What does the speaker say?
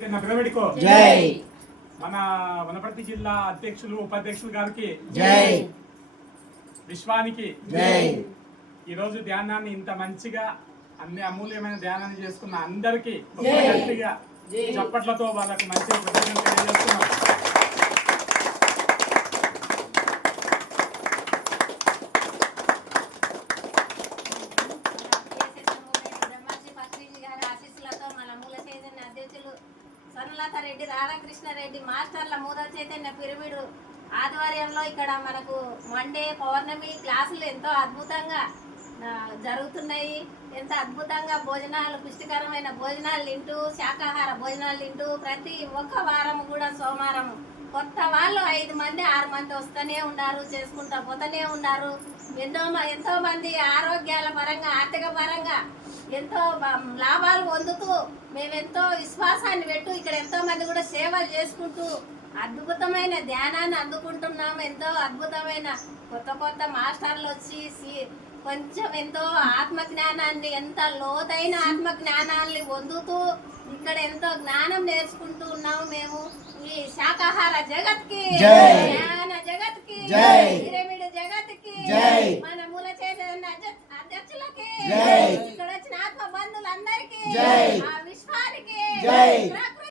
జై మన వనపర్తి జిల్లా అధ్యక్షులు ఉపాధ్యక్షులు గారికి జై విశ్వానికి జై ఈరోజు ధ్యానాన్ని ఇంత మంచిగా అన్ని అమూల్యమైన ధ్యానాన్ని చేసుకున్న అందరికీ గట్టిగా చప్పట్లతో వాళ్ళకు మంచి కృతజ్ఞతలు తెలియజేస్తున్నాం. రెడ్డి రాధాకృష్ణారెడ్డి మాస్టర్ల మూల చైతన్య పిరమిడు ఆధ్వర్యంలో ఇక్కడ మనకు మండే పౌర్ణమి క్లాసులు ఎంతో అద్భుతంగా జరుగుతున్నాయి. ఎంత అద్భుతంగా భోజనాలు, పుష్టికరమైన భోజనాలు తింటూ, శాకాహార భోజనాలు తింటూ ప్రతి ఒక్క వారం కూడా సోమవారం కొత్త వాళ్ళు 5 మంది 6 మంది వస్తూనే ఉన్నారు, చేసుకుంటూ పోతూనే ఉన్నారు. ఎంతో మంది ఆరోగ్యాల పరంగా, ఆర్థిక పరంగా ఎంతో లాభాలు పొందుతూ మేమెంతో విశ్వాసాన్ని పెట్టు ఇక్కడ ఎంతో మంది కూడా సేవలు చేసుకుంటూ అద్భుతమైన ధ్యానాన్ని అందుకుంటున్నాము. ఎంతో అద్భుతమైన కొత్త మాస్టర్లు వచ్చి కొంచెం ఎంతో ఆత్మజ్ఞానాన్ని, ఎంత లోతైన ఆత్మజ్ఞానాన్ని పొందుతూ ఇక్కడ ఎంతో జ్ఞానం నేర్చుకుంటూ ఉన్నాము. మేము ఈ శాకాహార జగత్కి, జ్ఞాన జగత్కి